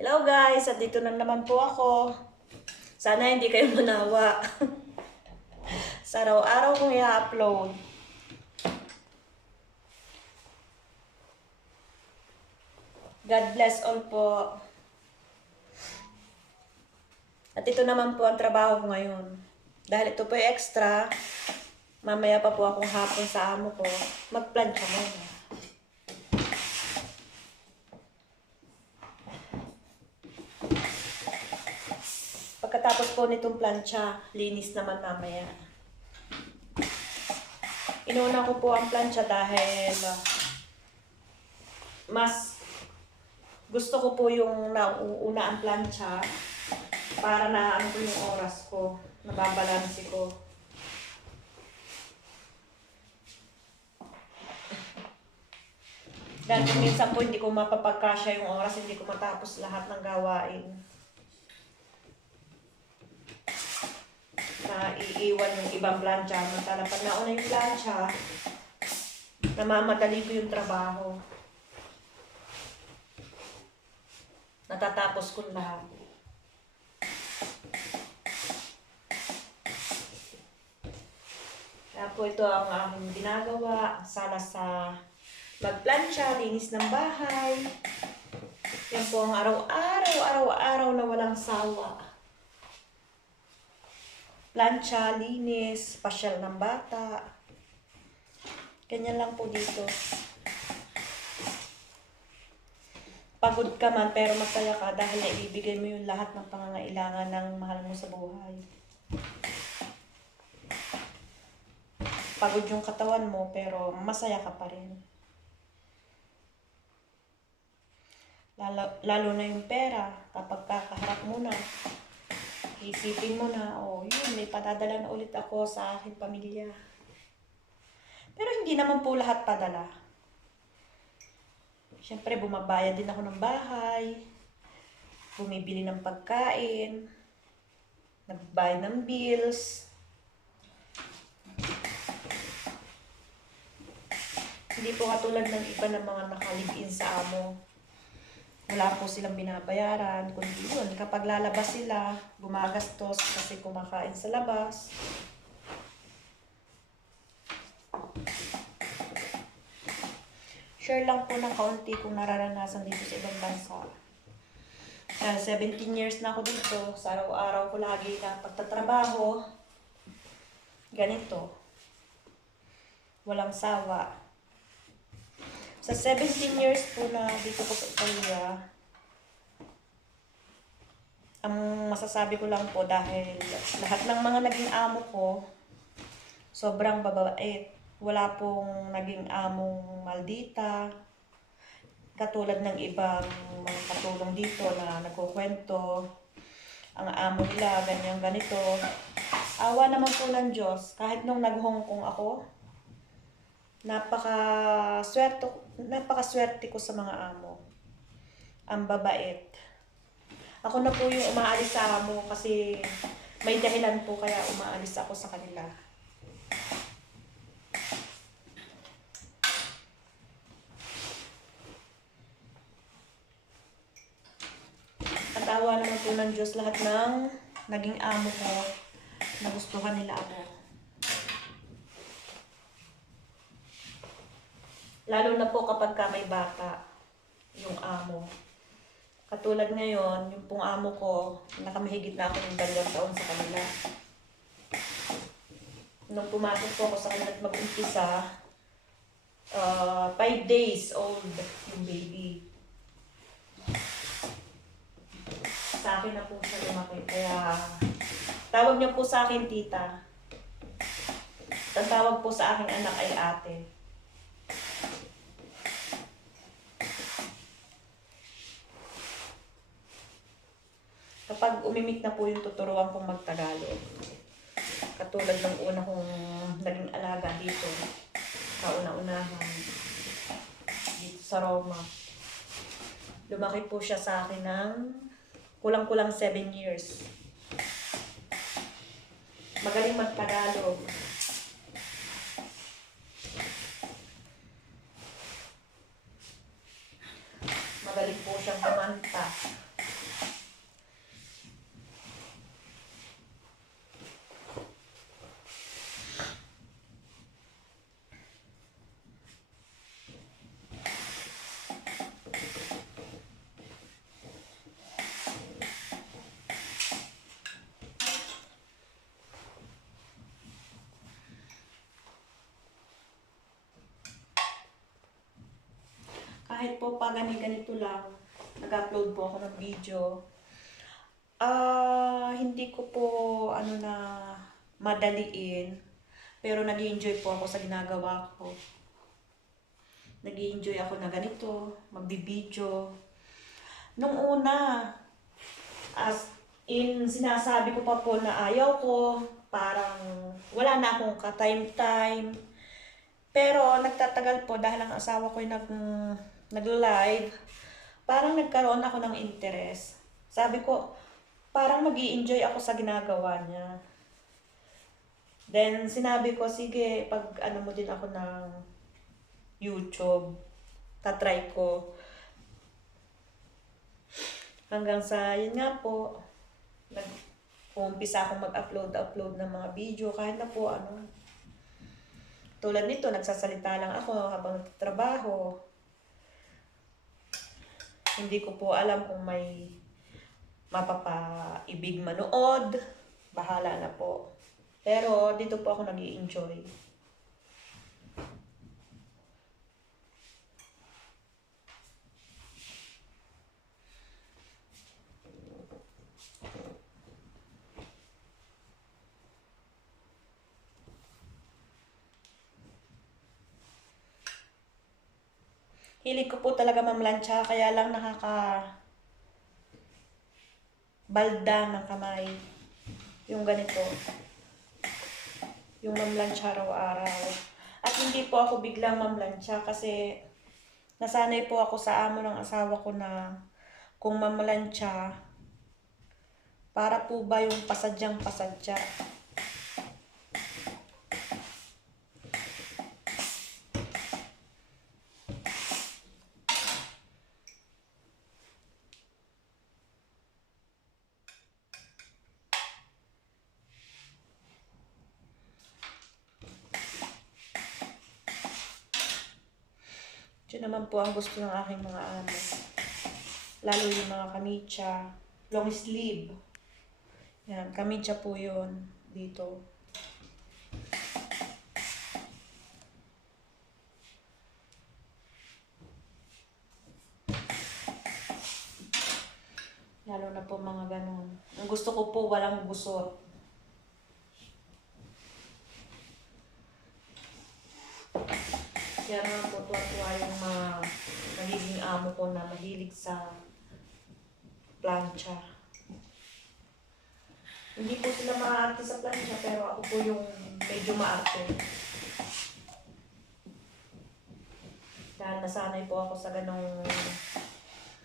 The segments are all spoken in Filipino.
Hello guys, at dito na naman po ako. Sana hindi kayo manawa. Sa araw-araw kong i-upload. God bless all po. At ito naman po ang trabaho ko ngayon. Dahil ito po yung extra, mamaya pa po akong hapon sa amo ko. Mag-plancha muna. Pagkatapos po nitong plancha, linis naman mamaya. Inuna ko po ang plancha dahil mas gusto ko po yung nauuna ang plancha para na ano po yung oras ko, nababalansi ko. Dahil kung minsan po hindi ko mapapagkasya yung oras, hindi ko matapos lahat ng gawain. Na iiwan yung ibang plancha. Mantala pag nauna yung plancha, namamadali ko yung trabaho. Natatapos ko lahat. Kaya po ito ang aking ginagawa. Sana sa magplancha, linis ng bahay. Yan po ang araw-araw na walang sawa. Plancha, linis, pasyal ng bata. Ganyan lang po dito. Pagod ka man pero masaya ka dahil naibibigay mo yung lahat ng pangangailangan ng mahal mo sa buhay. Pagod yung katawan mo pero masaya ka pa rin. Lalo na yung pera kapag kakaharap mo na. Isipin mo na, oh yun, may padadala na ulit ako sa aking pamilya. Pero hindi naman po lahat padala. Siyempre, bumabayad din ako ng bahay, bumibili ng pagkain, nagbayad ng bills. Hindi po katulad ng iba ng mga nakalibin sa amo. Wala po silang binabayaran, kundi yun, kapag lalabas sila, gumagastos kasi kumakain sa labas. Share lang po ng kaunti kung nararanasan dito sa ibang bansa. 17 years na ako dito, sa araw-araw ko lagi na pagtatrabaho. Ganito. Walang sawa. Sa 17 years po na dito ko sa Italia, ang masasabi ko lang po dahil lahat ng mga naging amo ko, sobrang babait. Wala pong naging among maldita. Katulad ng ibang mga katulong dito na nagkukwento. Ang amo nila, ganyan ganito. Awa naman po ng Diyos, kahit nung nag-Hong Kong ako, napakaswerte ko sa mga amo. Ang babait. Ako na po yung umaalis sa amo kasi may dahilan po kaya umaalis ako sa kanila. At awa naman po ng Diyos lahat ng naging amo ko, nagustuhan nila ako. Lalo na po kapag ka may bata, yung amo. Katulad ngayon, yung pong amo ko, nakamahigit na ako ng 2 taon sa kanila. Nung pumasok po ako sa kanila at mag-umpisa, 5 days old yung baby. Sa akin na po siya lumaki. Kaya, tawag niya po sa akin tita. Ang tawag po sa aking anak ay ate. Kapag umimik na po yung tuturuan kong magtagalog. Katulad ng una kong naging alaga dito. Kauna-unahan. Dito sa Roma. Lumaki po siya sa akin ng kulang-kulang 7 years. Magaling magtagalog. Magaling po siyang kumanta. Kahit po pa ganito lang, nag-upload po ako ng video. Hindi ko po madaliin, pero nag-i-enjoy po ako sa ginagawa ko. Nag-i-enjoy ako na ganito, magbibideo. Nung una, as in sinasabi ko pa po na ayaw ko, parang wala na akong ka-time-time. Pero nagtatagal po dahil ang asawa ko yung nag-live, parang nagkaroon ako ng interest. Sabi ko, parang mag-i-enjoy ako sa ginagawa niya. Then, sinabi ko, sige, pag mo din ako ng YouTube, tatry ko. Hanggang sa, yun nga po, nag-umpisa akong mag-upload ng mga video, kahit na po tulad nito, nagsasalita lang ako habang nagtatrabaho. Hindi ko po alam kung may mapapaibig manood. Bahala na po. Pero dito po ako nag-i-enjoy. Hilig ko po talaga mamlansya, kaya lang balda ng kamay. Yung ganito. Yung mamlansya araw-araw. At hindi po ako biglang mamlansya kasi nasanay po ako sa amo ng asawa ko na kung mamlansya, para po ba yung pasadyang pasadya. Ito naman po ang gusto ng aking mga amo. Lalo yung mga kamitsa, long sleeve. Yan, kamitsa po yun dito. Lalo na po mga ganun. Ang gusto ko po walang gusot. Kaya naman po tuwa-tuwa yung mga nagiging amo ko na mahilig sa plancha. Hindi po sila maarte sa plancha, pero ako po yung medyo maarte. Dahil nasanay po ako sa ganong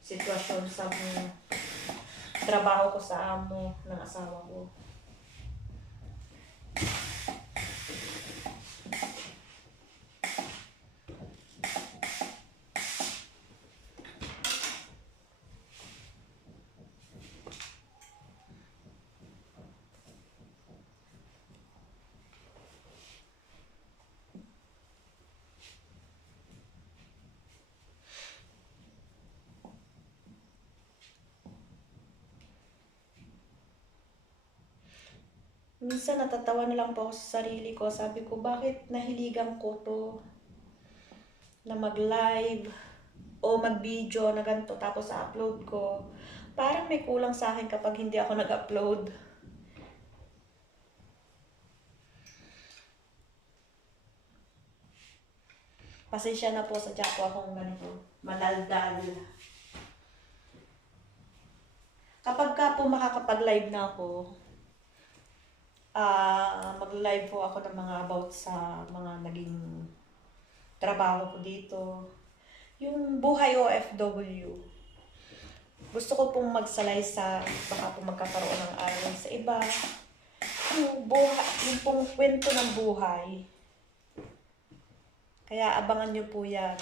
sitwasyon sa trabaho ko sa amo ng asawa ko. Minsan natatawa na lang po ako sa sarili ko. Sabi ko, bakit nahiligan ko to na mag-live o mag-video na ganito tapos upload ko. Parang may kulang sa akin kapag hindi ako nag-upload. Pasensya na po, sadya po akong ganito, malaldal. Kapag ka po makakapag-live na ako, mag-live po ako ng mga about sa mga naging trabaho ko dito. Yung buhay OFW. Gusto ko pong magsalaysay, baka po magkakaroon ng aral sa iba. Yung pong kwento ng buhay. Kaya abangan nyo po yan.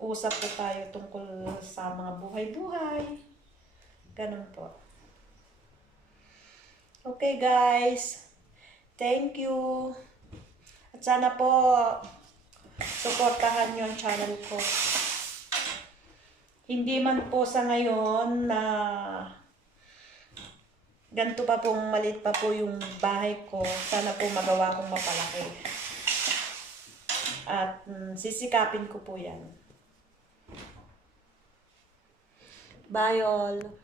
Usap po tayo tungkol sa mga buhay-buhay. Ganun po. Okay guys, thank you. At sana po suportahan nyo ang channel ko. Hindi man po sa ngayon na ganito pa pong maliit pa po yung bahay ko. Sana po magawa kong mapalaki. At sisikapin ko po yan. Bye all!